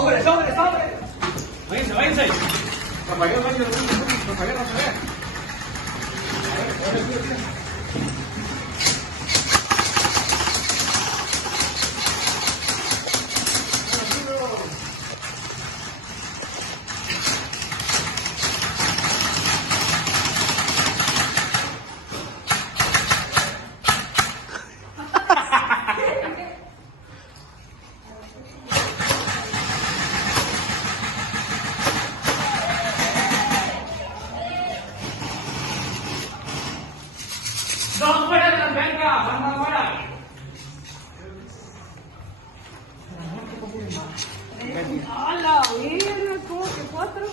¡Sobre, sobre, sobre! Váyanse, váyanse. Rafael, váyanse, Rafael, Rafael. ¡Dos fuera de la alberca! ¡Vamos afuera! ¡Hala! Mira, como que cuatro.